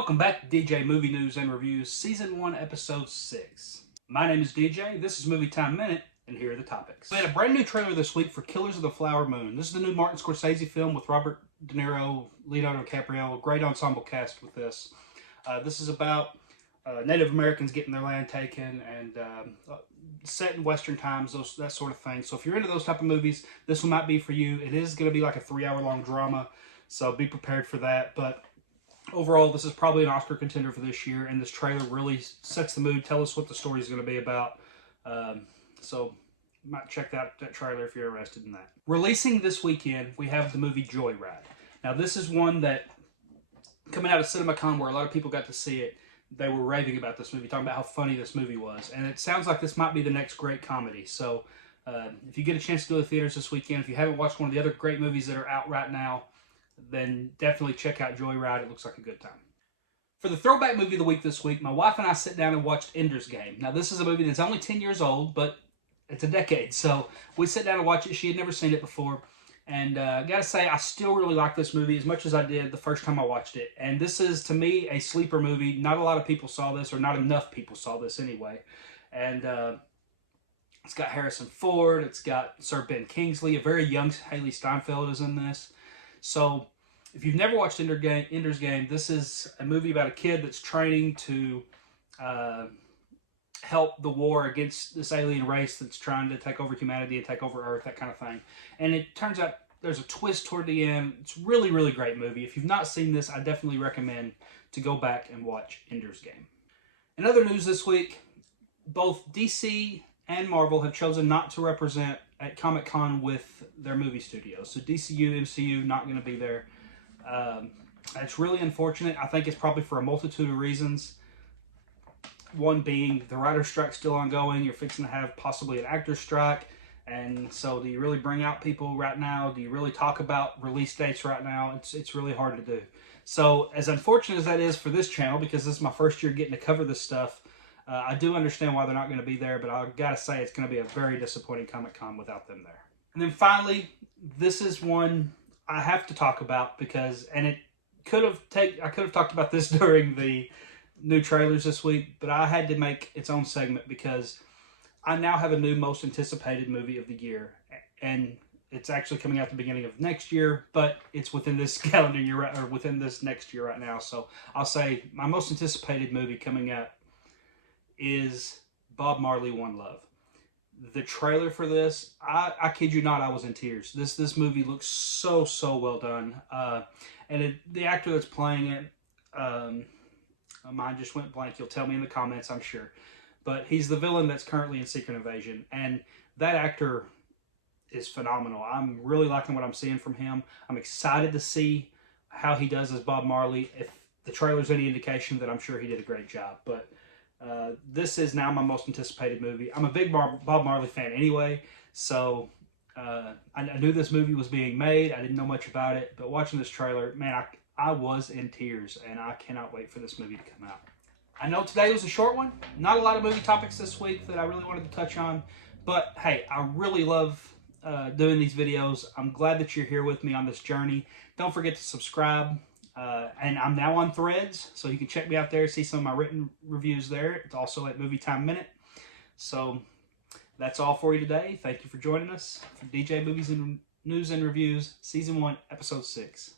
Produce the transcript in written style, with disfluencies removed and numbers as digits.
Welcome back to DJ Movie News and Reviews, Season 1, Episode 6. My name is DJ, this is Movie Time Minute, and here are the topics. We had a brand new trailer this week for Killers of the Flower Moon. This is the new Martin Scorsese film with Robert De Niro, Leonardo DiCaprio, great ensemble cast with this. This is about Native Americans getting their land taken and set in Western times, that sort of thing. So if you're into those type of movies, this one might be for you. It is going to be like a 3-hour-long drama, so be prepared for that. But overall, this is probably an Oscar contender for this year, and this trailer really sets the mood, tell us what the story is going to be about. So you might check out that trailer if you're interested in that. Releasing this weekend, we have the movie Joyride. Now, this is one that, coming out of CinemaCon, where a lot of people got to see it, they were raving about this movie, talking about how funny this movie was. And it sounds like this might be the next great comedy. So if you get a chance to go to the theaters this weekend, if you haven't watched one of the other great movies that are out right now, then definitely check out Joyride. It looks like a good time. For the throwback movie of the week this week, my wife and I sat down and watched Ender's Game. Now, this is a movie that's only 10 years old, but it's a decade. So we sat down and watched it. She had never seen it before. And gotta say, I still really like this movie as much as I did the first time I watched it. And this is, to me, a sleeper movie. Not a lot of people saw this, or not enough people saw this anyway. And it's got Harrison Ford. It's got Sir Ben Kingsley. A very young Haley Steinfeld is in this. So if you've never watched Ender's Game, this is a movie about a kid that's training to help the war against this alien race that's trying to take over humanity and take over Earth, that kind of thing. And it turns out there's a twist toward the end. It's a really, really great movie. If you've not seen this, I definitely recommend to go back and watch Ender's Game. In other news this week, both DC and Marvel have chosen not to represent at Comic-Con with their movie studios. So DCU, MCU, not going to be there. It's really unfortunate. I think it's probably for a multitude of reasons. One being the writer's strike still ongoing. You're fixing to have possibly an actor's strike. And so do you really bring out people right now? Do you really talk about release dates right now? It's really hard to do. So as unfortunate as that is for this channel, because this is my first year getting to cover this stuff, I do understand why they're not going to be there, but I've got to say it's going to be a very disappointing Comic-Con without them there. And then finally, this is one I have to talk about because, and I could have talked about this during the new trailers this week, but I had to make its own segment because I now have a new most anticipated movie of the year, and it's actually coming out at the beginning of next year, but it's within this calendar year, or within this next year right now. So I'll say my most anticipated movie coming out is Bob Marley, One Love. The trailer for this, I kid you not, I was in tears. This movie looks so well done. And the actor that's playing it, mine just went blank. You'll tell me in the comments, I'm sure. But he's the villain that's currently in Secret Invasion. And that actor is phenomenal. I'm really liking what I'm seeing from him. I'm excited to see how he does as Bob Marley. If the trailer's any indication, that I'm sure he did a great job. But this is now my most anticipated movie. I'm a big Bob Marley fan anyway, so I knew this movie was being made. I didn't know much about it, but watching this trailer, man, I was in tears, and I cannot wait for this movie to come out. I know today was a short one. Not a lot of movie topics this week that I really wanted to touch on, but hey, I really love doing these videos. I'm glad that you're here with me on this journey. Don't forget to subscribe. And I'm now on Threads, so you can check me out there, see some of my written reviews there. It's also at Movie Time Minute. So that's all for you today. Thank you for joining us for DJ Movies and News and Reviews, Season 1, Episode 6.